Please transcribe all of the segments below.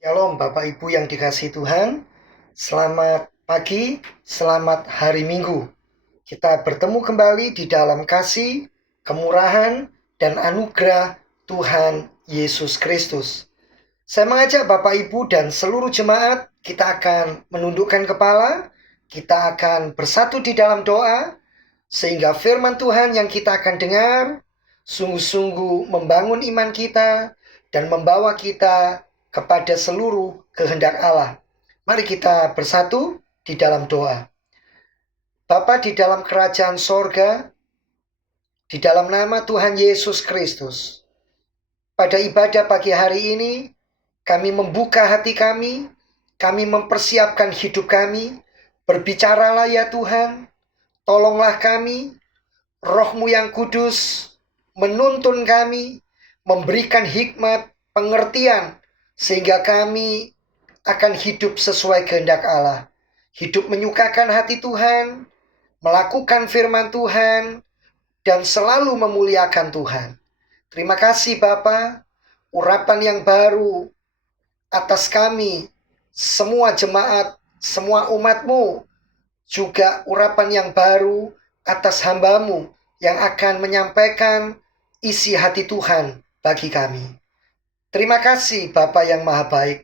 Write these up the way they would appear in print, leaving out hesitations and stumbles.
Shalom Bapak Ibu yang dikasihi Tuhan. Selamat pagi, selamat hari Minggu. Kita bertemu kembali di dalam kasih, kemurahan, dan anugerah Tuhan Yesus Kristus. Saya mengajak Bapak Ibu dan seluruh jemaat, kita akan menundukkan kepala, kita akan bersatu di dalam doa, sehingga firman Tuhan yang kita akan dengar sungguh-sungguh membangun iman kita dan membawa kita kepada seluruh kehendak Allah. Mari kita bersatu di dalam doa. Bapa di dalam kerajaan sorga, di dalam nama Tuhan Yesus Kristus, pada ibadah pagi hari ini, kami membuka hati kami mempersiapkan hidup kami. Berbicaralah ya Tuhan, tolonglah kami, Roh-Mu yang kudus menuntun kami, memberikan hikmat, pengertian, sehingga kami akan hidup sesuai kehendak Allah. Hidup menyukakan hati Tuhan, melakukan firman Tuhan, dan selalu memuliakan Tuhan. Terima kasih Bapa, urapan yang baru atas kami, semua jemaat, semua umat-Mu, juga urapan yang baru atas hamba-Mu yang akan menyampaikan isi hati Tuhan bagi kami. Terima kasih Bapa yang Maha Baik.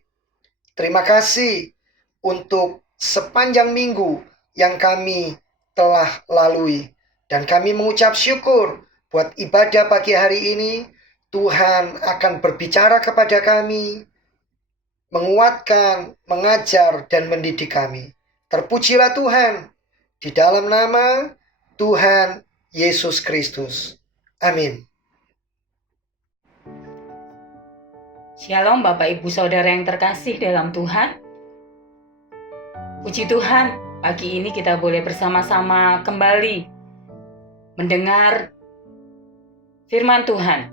Terima kasih untuk sepanjang minggu yang kami telah lalui. Dan kami mengucap syukur buat ibadah pagi hari ini. Tuhan akan berbicara kepada kami, menguatkan, mengajar, dan mendidik kami. Terpujilah Tuhan di dalam nama Tuhan Yesus Kristus. Amin. Shalom Bapak Ibu Saudara yang terkasih dalam Tuhan. Puji Tuhan, pagi ini kita boleh bersama-sama kembali mendengar firman Tuhan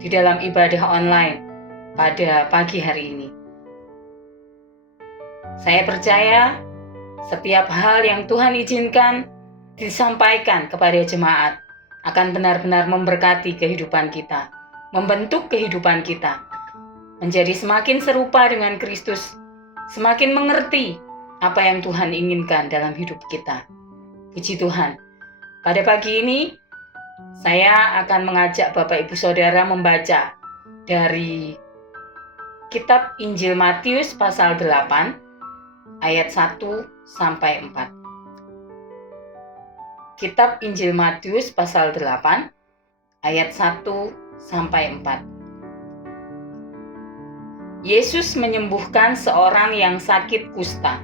di dalam ibadah online pada pagi hari ini. Saya percaya setiap hal yang Tuhan izinkan disampaikan kepada jemaat akan benar-benar memberkati kehidupan kita, membentuk kehidupan kita menjadi semakin serupa dengan Kristus, semakin mengerti apa yang Tuhan inginkan dalam hidup kita. Puji Tuhan. Pada pagi ini, saya akan mengajak Bapak Ibu Saudara membaca dari kitab Injil Matius pasal 8, ayat 1 sampai 4. Kitab Injil Matius pasal 8, ayat 1 sampai 4. Yesus menyembuhkan seorang yang sakit kusta.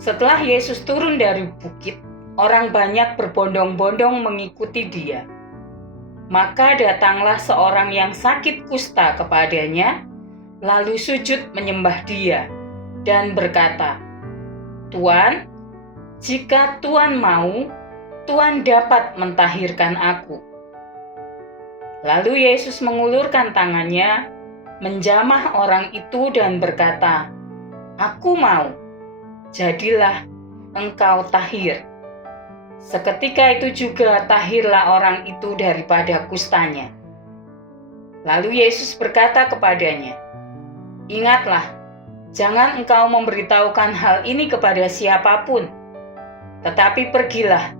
Setelah Yesus turun dari bukit, orang banyak berbondong-bondong mengikuti Dia. Maka datanglah seorang yang sakit kusta kepadanya, lalu sujud menyembah Dia dan berkata, "Tuan, jika Tuan mau, Tuan dapat mentahirkan aku." Lalu Yesus mengulurkan tangannya, menjamah orang itu dan berkata, "Aku mau, jadilah engkau tahir." Seketika itu juga tahirlah orang itu daripada kustanya. Lalu Yesus berkata kepadanya, "Ingatlah, jangan engkau memberitahukan hal ini kepada siapapun, tetapi pergilah,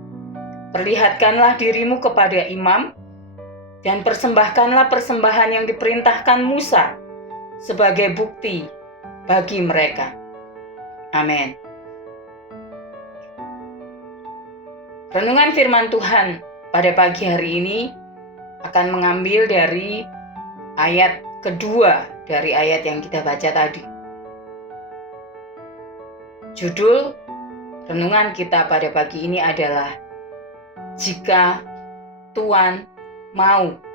perlihatkanlah dirimu kepada imam, dan persembahkanlah persembahan yang diperintahkan Musa sebagai bukti bagi mereka." Amin. Renungan firman Tuhan pada pagi hari ini akan mengambil dari ayat kedua dari ayat yang kita baca tadi. Judul renungan kita pada pagi ini adalah "Jika Tuan mau."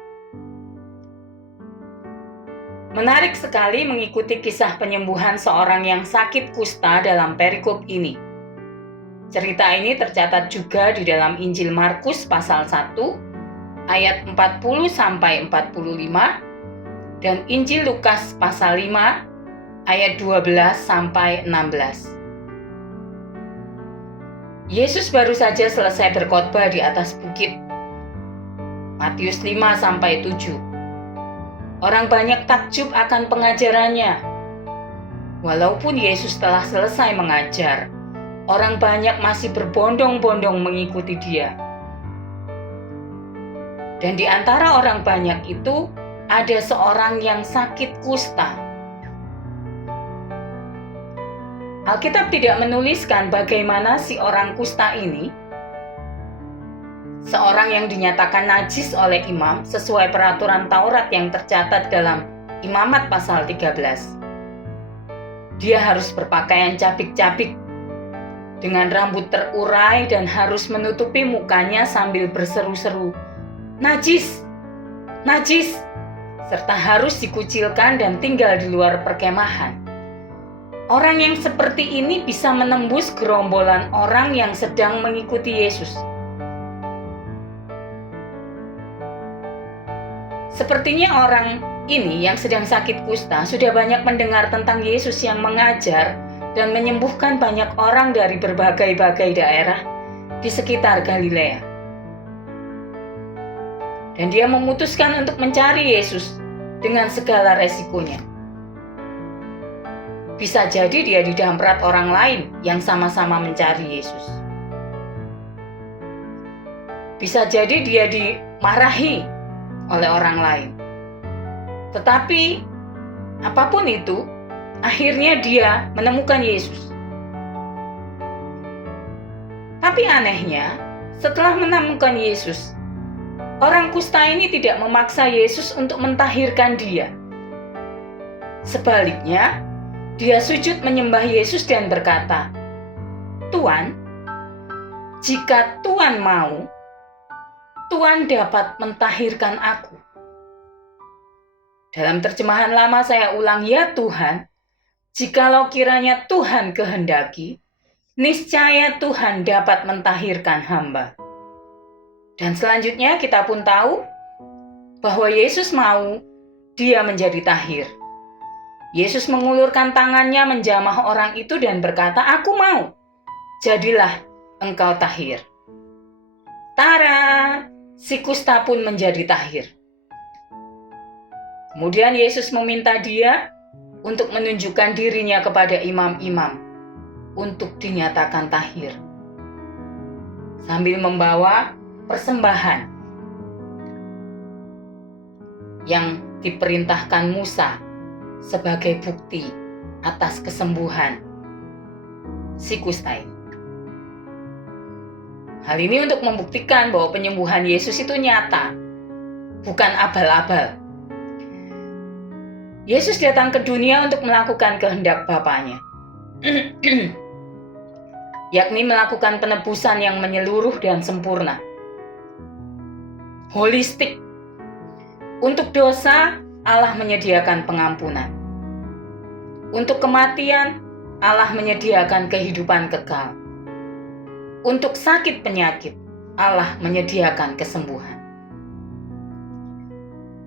Menarik sekali mengikuti kisah penyembuhan seorang yang sakit kusta dalam perikop ini. Cerita ini tercatat juga di dalam Injil Markus pasal 1 ayat 40 sampai 45 dan Injil Lukas pasal 5 ayat 12 sampai 16. Yesus baru saja selesai berkhotbah di atas bukit. Matius 5 sampai 7. Orang banyak takjub akan pengajarannya. Walaupun Yesus telah selesai mengajar, orang banyak masih berbondong-bondong mengikuti dia. Dan di antara orang banyak itu, ada seorang yang sakit kusta. Alkitab tidak menuliskan bagaimana si orang kusta ini, seorang yang dinyatakan najis oleh imam sesuai peraturan Taurat yang tercatat dalam Imamat pasal 13. Dia harus berpakaian cabik-cabik dengan rambut terurai dan harus menutupi mukanya sambil berseru-seru, "Najis! Najis!" serta harus dikucilkan dan tinggal di luar perkemahan. Orang yang seperti ini bisa menembus gerombolan orang yang sedang mengikuti Yesus. Sepertinya orang ini yang sedang sakit kusta sudah banyak mendengar tentang Yesus yang mengajar dan menyembuhkan banyak orang dari berbagai-bagai daerah di sekitar Galilea. Dan dia memutuskan untuk mencari Yesus dengan segala resikonya. Bisa jadi dia didamprat orang lain yang sama-sama mencari Yesus. Bisa jadi dia dimarahi oleh orang lain. Tetapi apapun itu, akhirnya dia menemukan Yesus. Tapi anehnya, setelah menemukan Yesus, orang kusta ini tidak memaksa Yesus untuk mentahirkan dia. Sebaliknya, dia sujud menyembah Yesus dan berkata, "Tuan, jika Tuan mau, Tuan dapat mentahirkan aku." Dalam terjemahan lama saya ulang, "Ya Tuhan, jikalau kiranya Tuhan kehendaki, niscaya Tuhan dapat mentahirkan hamba." Dan selanjutnya kita pun tahu bahwa Yesus mau dia menjadi tahir. Yesus mengulurkan tangannya menjamah orang itu dan berkata, "Aku mau, jadilah engkau tahir." Tara, si kusta pun menjadi tahir. Kemudian Yesus meminta dia untuk menunjukkan dirinya kepada imam-imam untuk dinyatakan tahir, sambil membawa persembahan yang diperintahkan Musa sebagai bukti atas kesembuhan si kusta ini. Hal ini untuk membuktikan bahwa penyembuhan Yesus itu nyata, bukan abal-abal. Yesus datang ke dunia untuk melakukan kehendak Bapanya, yakni melakukan penebusan yang menyeluruh dan sempurna, holistik. Untuk dosa, Allah menyediakan pengampunan. Untuk kematian, Allah menyediakan kehidupan kekal. Untuk sakit penyakit, Allah menyediakan kesembuhan.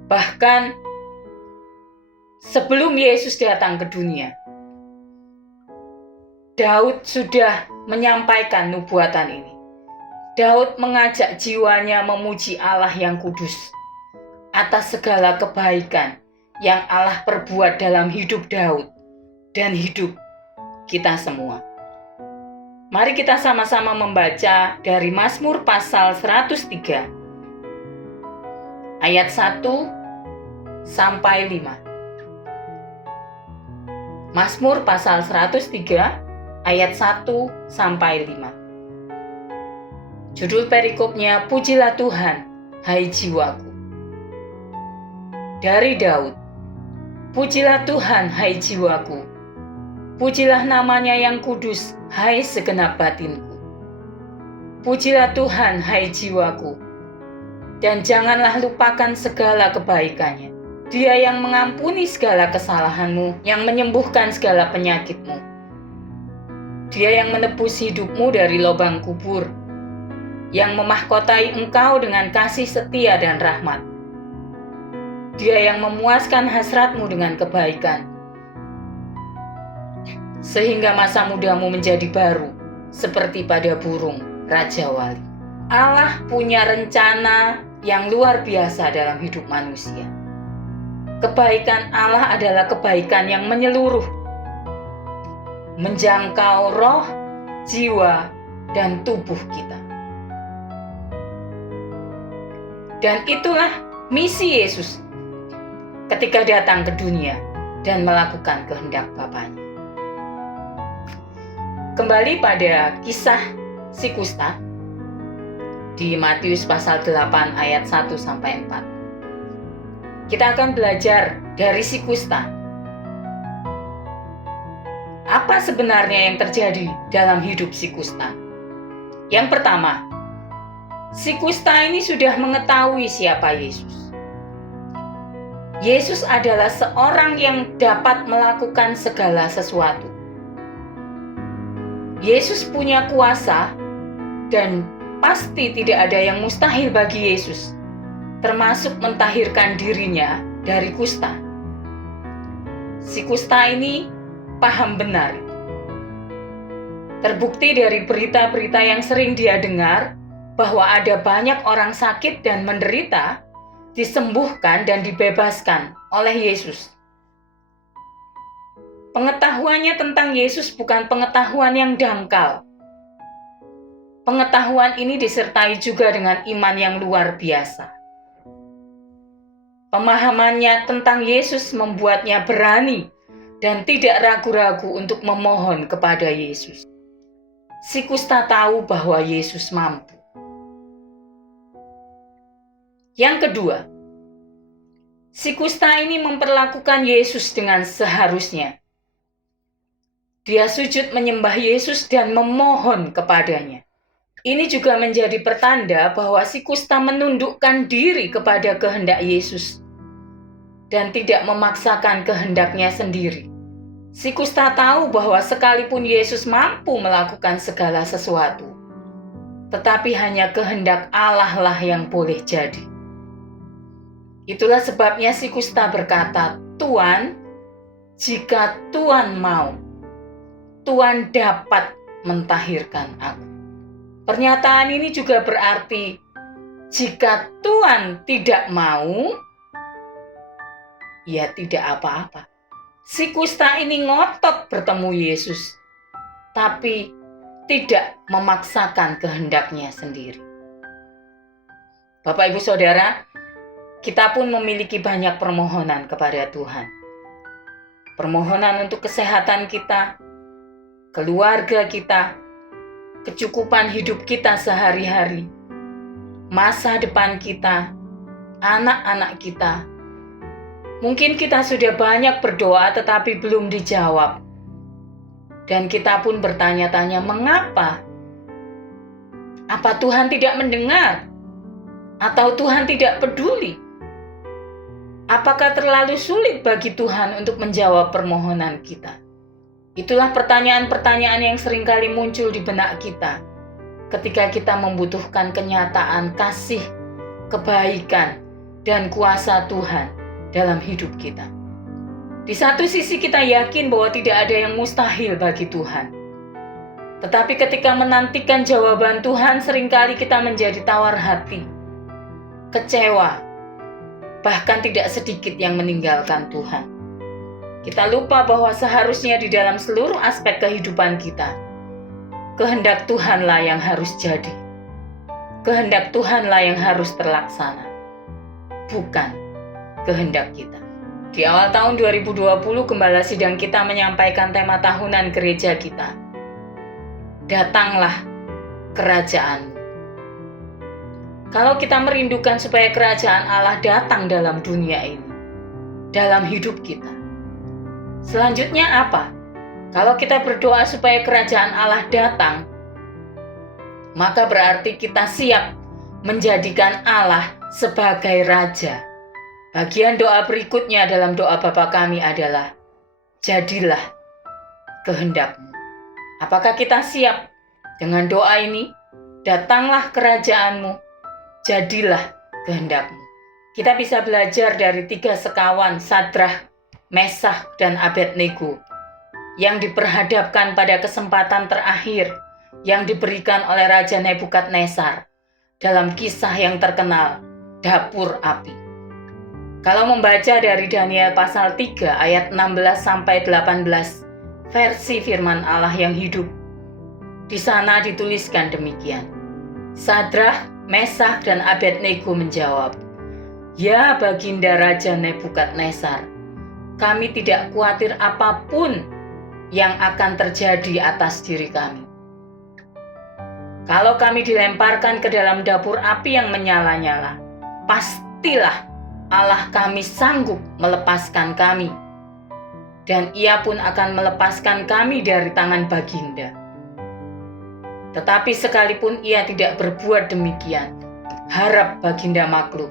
Bahkan sebelum Yesus datang ke dunia, Daud sudah menyampaikan nubuatan ini. Daud mengajak jiwanya memuji Allah yang kudus atas segala kebaikan yang Allah perbuat dalam hidup Daud dan hidup kita semua. Mari kita sama-sama membaca dari Mazmur pasal 103 ayat 1 sampai 5. Mazmur pasal 103 ayat 1 sampai 5. Judul perikopnya, "Pujilah Tuhan, hai jiwaku." Dari Daud, "Pujilah Tuhan, hai jiwaku. Pujilah namanya yang kudus, hai segenap batinku. Pujilah Tuhan, hai jiwaku. Dan janganlah lupakan segala kebaikannya. Dia yang mengampuni segala kesalahanmu, yang menyembuhkan segala penyakitmu. Dia yang menebus hidupmu dari lubang kubur, yang memahkotai engkau dengan kasih setia dan rahmat. Dia yang memuaskan hasratmu dengan kebaikan, sehingga masa mudamu menjadi baru, seperti pada burung Raja Wali." Allah punya rencana yang luar biasa dalam hidup manusia. Kebaikan Allah adalah kebaikan yang menyeluruh, menjangkau roh, jiwa, dan tubuh kita. Dan itulah misi Yesus ketika datang ke dunia dan melakukan kehendak Bapanya. Kembali pada kisah si kusta di Matius pasal 8 ayat 1-4. Kita akan belajar dari si kusta. Apa sebenarnya yang terjadi dalam hidup si kusta? Yang pertama, si kusta ini sudah mengetahui siapa Yesus. Yesus adalah seorang yang dapat melakukan segala sesuatu. Yesus punya kuasa dan pasti tidak ada yang mustahil bagi Yesus, termasuk mentahirkan dirinya dari kusta. Si kusta ini paham benar. Terbukti dari berita-berita yang sering dia dengar bahwa ada banyak orang sakit dan menderita disembuhkan dan dibebaskan oleh Yesus. Pengetahuannya tentang Yesus bukan pengetahuan yang dangkal. Pengetahuan ini disertai juga dengan iman yang luar biasa. Pemahamannya tentang Yesus membuatnya berani dan tidak ragu-ragu untuk memohon kepada Yesus. Si kusta tahu bahwa Yesus mampu. Yang kedua, si kusta ini memperlakukan Yesus dengan seharusnya. Dia sujud menyembah Yesus dan memohon kepadanya. Ini juga menjadi pertanda bahwa si kusta menundukkan diri kepada kehendak Yesus dan tidak memaksakan kehendaknya sendiri. Si kusta tahu bahwa sekalipun Yesus mampu melakukan segala sesuatu, tetapi hanya kehendak Allah lah yang boleh jadi. Itulah sebabnya si kusta berkata, "Tuan, jika Tuan mau, Tuan dapat mentahirkan aku." Pernyataan ini juga berarti, jika Tuan tidak mau, ya tidak apa-apa. Si kusta ini ngotot bertemu Yesus, tapi tidak memaksakan kehendaknya sendiri. Bapak, Ibu, Saudara, kita pun memiliki banyak permohonan kepada Tuhan. Permohonan untuk kesehatan kita, keluarga kita, kecukupan hidup kita sehari-hari, masa depan kita, anak-anak kita. Mungkin kita sudah banyak berdoa tetapi belum dijawab. Dan kita pun bertanya-tanya, mengapa? Apa Tuhan tidak mendengar? Atau Tuhan tidak peduli? Apakah terlalu sulit bagi Tuhan untuk menjawab permohonan kita? Itulah pertanyaan-pertanyaan yang seringkali muncul di benak kita ketika kita membutuhkan kenyataan kasih, kebaikan, dan kuasa Tuhan dalam hidup kita. Di satu sisi kita yakin bahwa tidak ada yang mustahil bagi Tuhan. Tetapi ketika menantikan jawaban Tuhan, seringkali kita menjadi tawar hati, kecewa, bahkan tidak sedikit yang meninggalkan Tuhan. Kita lupa bahwa seharusnya di dalam seluruh aspek kehidupan kita, kehendak Tuhanlah yang harus jadi. Kehendak Tuhanlah yang harus terlaksana, bukan kehendak kita. Di awal tahun 2020, Gembala Sidang kita menyampaikan tema tahunan gereja kita. Datanglah kerajaan. Kalau kita merindukan supaya kerajaan Allah datang dalam dunia ini, dalam hidup kita, selanjutnya apa? Kalau kita berdoa supaya kerajaan Allah datang, maka berarti kita siap menjadikan Allah sebagai Raja. Bagian doa berikutnya dalam doa Bapa kami adalah, jadilah kehendak-Mu. Apakah kita siap dengan doa ini? Datanglah kerajaan-Mu, jadilah kehendak-Mu. Kita bisa belajar dari 3 sekawan, Sadrah, Mesakh, dan Abednego, yang diperhadapkan pada kesempatan terakhir yang diberikan oleh Raja Nebukadnezar dalam kisah yang terkenal, dapur api. Kalau membaca dari Daniel pasal 3 ayat 16 sampai 18 versi firman Allah yang hidup, di sana dituliskan demikian. Sadrah, Mesakh, dan Abednego menjawab, "Ya Baginda Raja Nebukadnezar, kami tidak khawatir apapun yang akan terjadi atas diri kami. Kalau kami dilemparkan ke dalam dapur api yang menyala-nyala, pastilah Allah kami sanggup melepaskan kami, dan Ia pun akan melepaskan kami dari tangan Baginda. Tetapi sekalipun Ia tidak berbuat demikian, harap Baginda maklum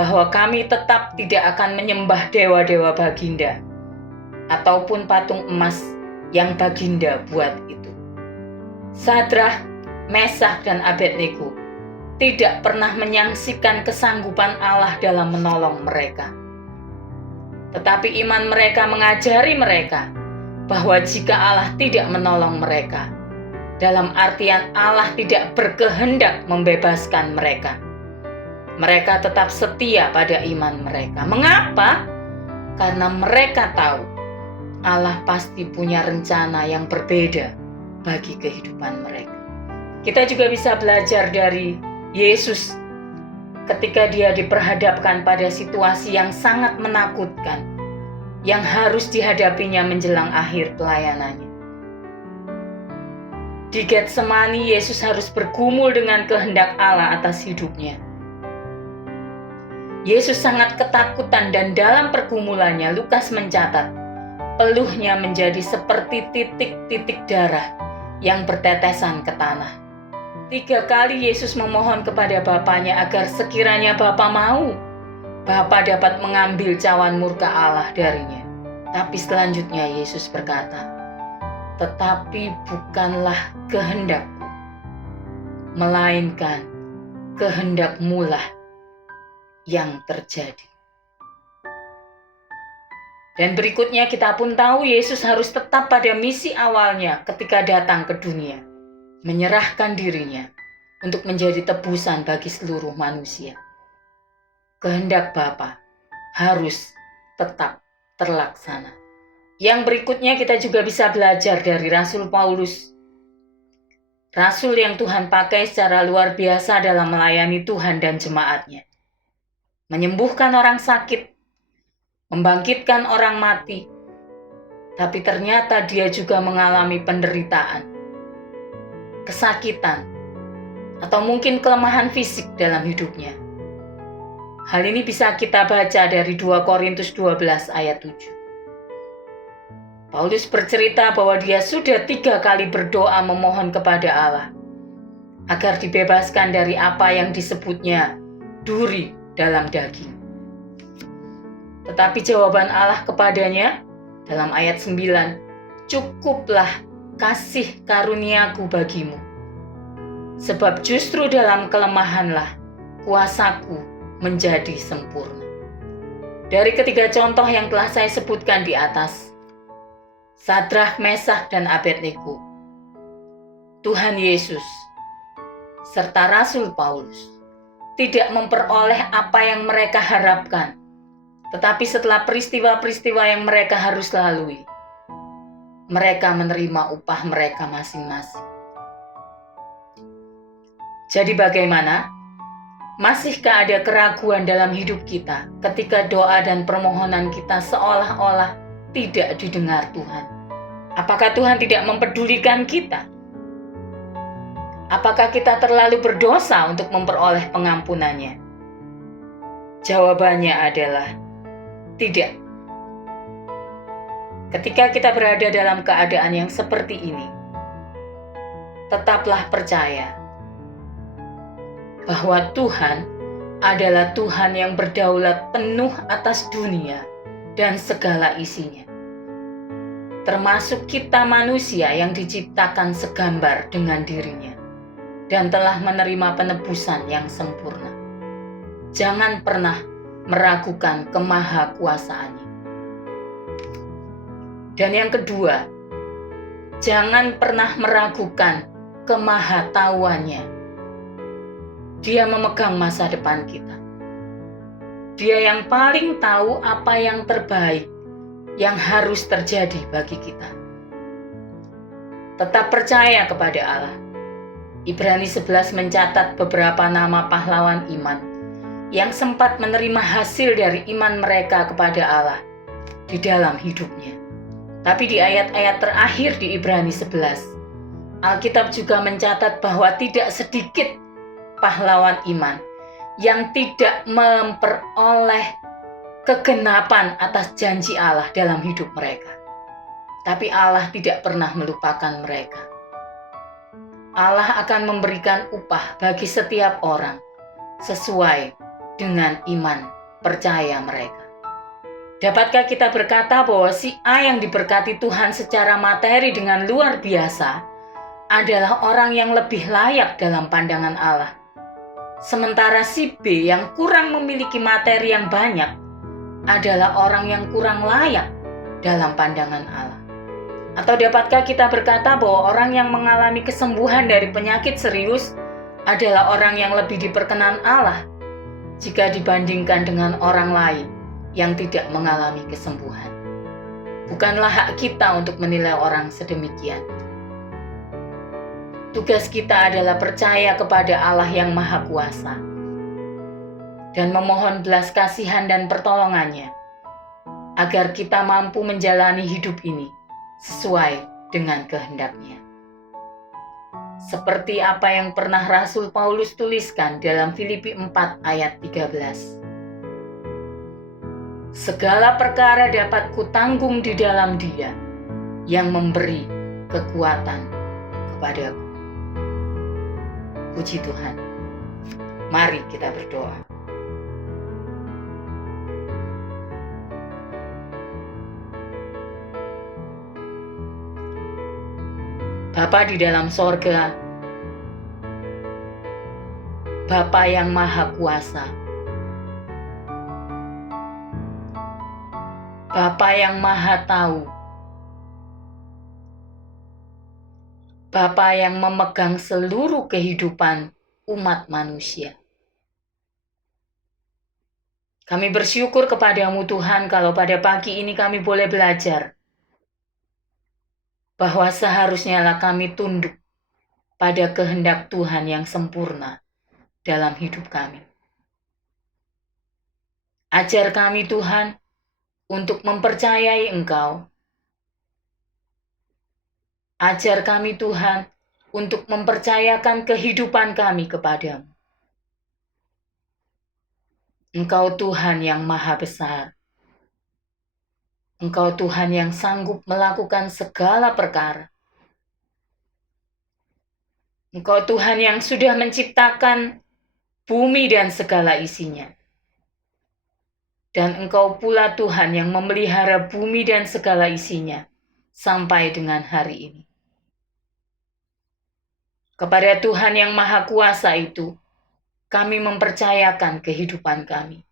bahwa kami tetap tidak akan menyembah dewa-dewa Baginda ataupun patung emas yang Baginda buat itu." Sadrah, Mesakh, dan Abednego tidak pernah menyaksikan kesanggupan Allah dalam menolong mereka. Tetapi iman mereka mengajari mereka bahwa jika Allah tidak menolong mereka, dalam artian Allah tidak berkehendak membebaskan mereka, mereka tetap setia pada iman mereka. Mengapa? Karena mereka tahu Allah pasti punya rencana yang berbeda bagi kehidupan mereka. Kita juga bisa belajar dari Yesus ketika Dia diperhadapkan pada situasi yang sangat menakutkan yang harus dihadapinya menjelang akhir pelayanannya. Di Getsemani, Yesus harus bergumul dengan kehendak Allah atas hidupnya. Yesus sangat ketakutan, dan dalam pergumulannya Lukas mencatat peluhnya menjadi seperti titik-titik darah yang bertetesan ke tanah. 3 kali Yesus memohon kepada Bapanya agar sekiranya Bapa mau, Bapa dapat mengambil cawan murka Allah darinya. Tapi selanjutnya Yesus berkata, "Tetapi bukanlah kehendakku, melainkan kehendak-Mu lah yang terjadi." Dan berikutnya kita pun tahu Yesus harus tetap pada misi awalnya ketika datang ke dunia, menyerahkan dirinya untuk menjadi tebusan bagi seluruh manusia. Kehendak Bapa harus tetap terlaksana. Yang berikutnya kita juga bisa belajar dari Rasul Paulus, rasul yang Tuhan pakai secara luar biasa dalam melayani Tuhan dan jemaatnya. Menyembuhkan orang sakit, membangkitkan orang mati, tapi ternyata dia juga mengalami penderitaan, kesakitan, atau mungkin kelemahan fisik dalam hidupnya. Hal ini bisa kita baca dari 2 Korintus 12 ayat 7. Paulus bercerita bahwa dia sudah 3 kali berdoa memohon kepada Allah agar dibebaskan dari apa yang disebutnya duri dalam daging. Tetapi jawaban Allah kepadanya dalam ayat 9, "Cukuplah kasih karuniaku bagimu, sebab justru dalam kelemahanlah kuasaku menjadi sempurna." Dari ketiga contoh yang telah saya sebutkan di atas, Sadrah, Mesakh, dan Abednego, Tuhan Yesus serta Rasul Paulus tidak memperoleh apa yang mereka harapkan. Tetapi setelah peristiwa-peristiwa yang mereka harus lalui, mereka menerima upah mereka masing-masing. Jadi bagaimana? Masihkah ada keraguan dalam hidup kita ketika doa dan permohonan kita seolah-olah tidak didengar Tuhan? Apakah Tuhan tidak mempedulikan kita? Apakah kita terlalu berdosa untuk memperoleh pengampunannya? Jawabannya adalah tidak. Ketika kita berada dalam keadaan yang seperti ini, tetaplah percaya bahwa Tuhan adalah Tuhan yang berdaulat penuh atas dunia dan segala isinya, termasuk kita manusia yang diciptakan segambar dengan dirinya dan telah menerima penebusan yang sempurna. Jangan pernah meragukan kemahakuasaannya. Dan yang kedua, jangan pernah meragukan kemahatauannya. Dia memegang masa depan kita. Dia yang paling tahu apa yang terbaik yang harus terjadi bagi kita. Tetap percaya kepada Allah. Ibrani 11 mencatat beberapa nama pahlawan iman yang sempat menerima hasil dari iman mereka kepada Allah di dalam hidupnya. Tapi di ayat-ayat terakhir di Ibrani 11, Alkitab juga mencatat bahwa tidak sedikit pahlawan iman yang tidak memperoleh kegenapan atas janji Allah dalam hidup mereka. Tapi Allah tidak pernah melupakan mereka. Allah akan memberikan upah bagi setiap orang sesuai dengan iman percaya mereka. Dapatkah kita berkata bahwa si A yang diberkati Tuhan secara materi dengan luar biasa adalah orang yang lebih layak dalam pandangan Allah? Sementara si B yang kurang memiliki materi yang banyak adalah orang yang kurang layak dalam pandangan Allah. Atau dapatkah kita berkata bahwa orang yang mengalami kesembuhan dari penyakit serius adalah orang yang lebih diperkenan Allah jika dibandingkan dengan orang lain yang tidak mengalami kesembuhan? Bukanlah hak kita untuk menilai orang sedemikian. Tugas kita adalah percaya kepada Allah yang Maha Kuasa dan memohon belas kasihan dan pertolongannya agar kita mampu menjalani hidup ini sesuai dengan kehendak-Nya. Seperti apa yang pernah Rasul Paulus tuliskan dalam Filipi 4 ayat 13. Segala perkara dapat kutanggung di dalam Dia yang memberi kekuatan kepadaku. Puji Tuhan. Mari kita berdoa. Bapa di dalam sorga, Bapa yang Maha Kuasa, Bapa yang Maha Tahu, Bapa yang memegang seluruh kehidupan umat manusia. Kami bersyukur kepadamu Tuhan kalau pada pagi ini kami boleh belajar bahwa seharusnya kami tunduk pada kehendak Tuhan yang sempurna dalam hidup kami. Ajar kami Tuhan untuk mempercayai Engkau. Ajar kami Tuhan untuk mempercayakan kehidupan kami kepadamu. Engkau Tuhan yang Maha Besar. Engkau Tuhan yang sanggup melakukan segala perkara. Engkau Tuhan yang sudah menciptakan bumi dan segala isinya. Dan Engkau pula Tuhan yang memelihara bumi dan segala isinya sampai dengan hari ini. Kepada Tuhan yang Maha Kuasa itu, kami mempercayakan kehidupan kami.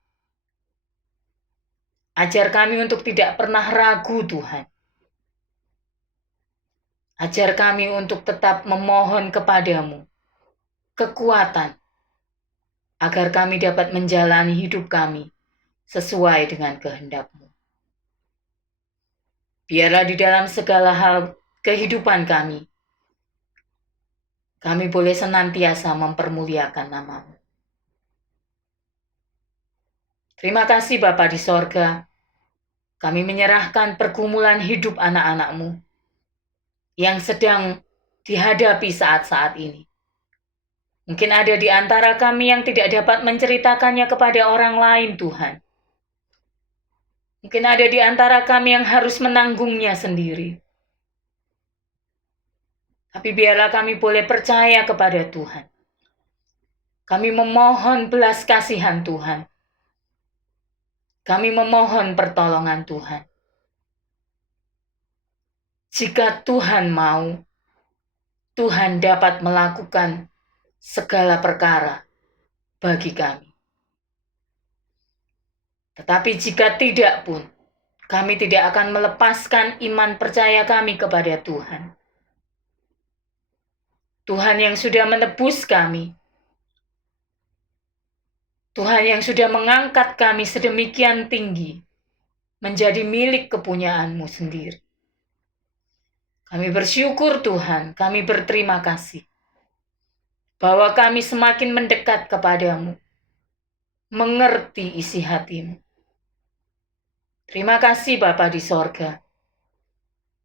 Ajar kami untuk tidak pernah ragu Tuhan. Ajar kami untuk tetap memohon kepadamu kekuatan agar kami dapat menjalani hidup kami sesuai dengan kehendak-Mu. Biarlah di dalam segala hal kehidupan kami boleh senantiasa mempermuliakan nama-Mu. Terima kasih Bapa di sorga. Kami menyerahkan pergumulan hidup anak-anak-Mu yang sedang dihadapi saat-saat ini. Mungkin ada di antara kami yang tidak dapat menceritakannya kepada orang lain, Tuhan. Mungkin ada di antara kami yang harus menanggungnya sendiri. Tapi biarlah kami boleh percaya kepada Tuhan. Kami memohon belas kasihan Tuhan. Kami memohon pertolongan Tuhan. Jika Tuhan mau, Tuhan dapat melakukan segala perkara bagi kami. Tetapi jika tidak pun, kami tidak akan melepaskan iman percaya kami kepada Tuhan. Tuhan yang sudah menebus kami. Tuhan yang sudah mengangkat kami sedemikian tinggi menjadi milik kepunyaan-Mu sendiri. Kami bersyukur Tuhan, kami berterima kasih bahwa kami semakin mendekat kepadamu, mengerti isi hati-Mu. Terima kasih Bapa di sorga.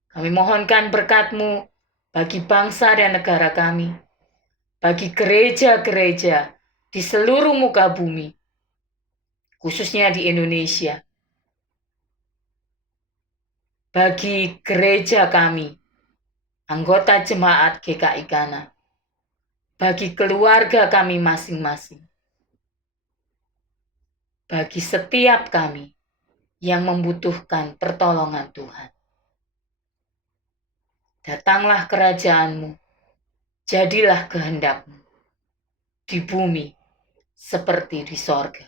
Kami mohonkan berkat-Mu bagi bangsa dan negara kami, bagi gereja-gereja di seluruh muka bumi, khususnya di Indonesia, bagi gereja kami, anggota jemaat GKI Ghana, bagi keluarga kami masing-masing, bagi setiap kami yang membutuhkan pertolongan Tuhan. Datanglah kerajaan-Mu, jadilah kehendak-Mu di bumi seperti di sorga.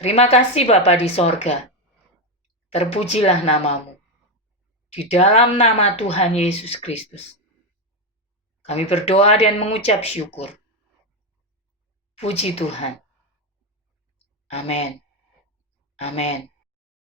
Terima kasih Bapa di sorga, terpujilah nama-Mu. Di dalam nama Tuhan Yesus Kristus, kami berdoa dan mengucap syukur. Puji Tuhan. Amin. Amin.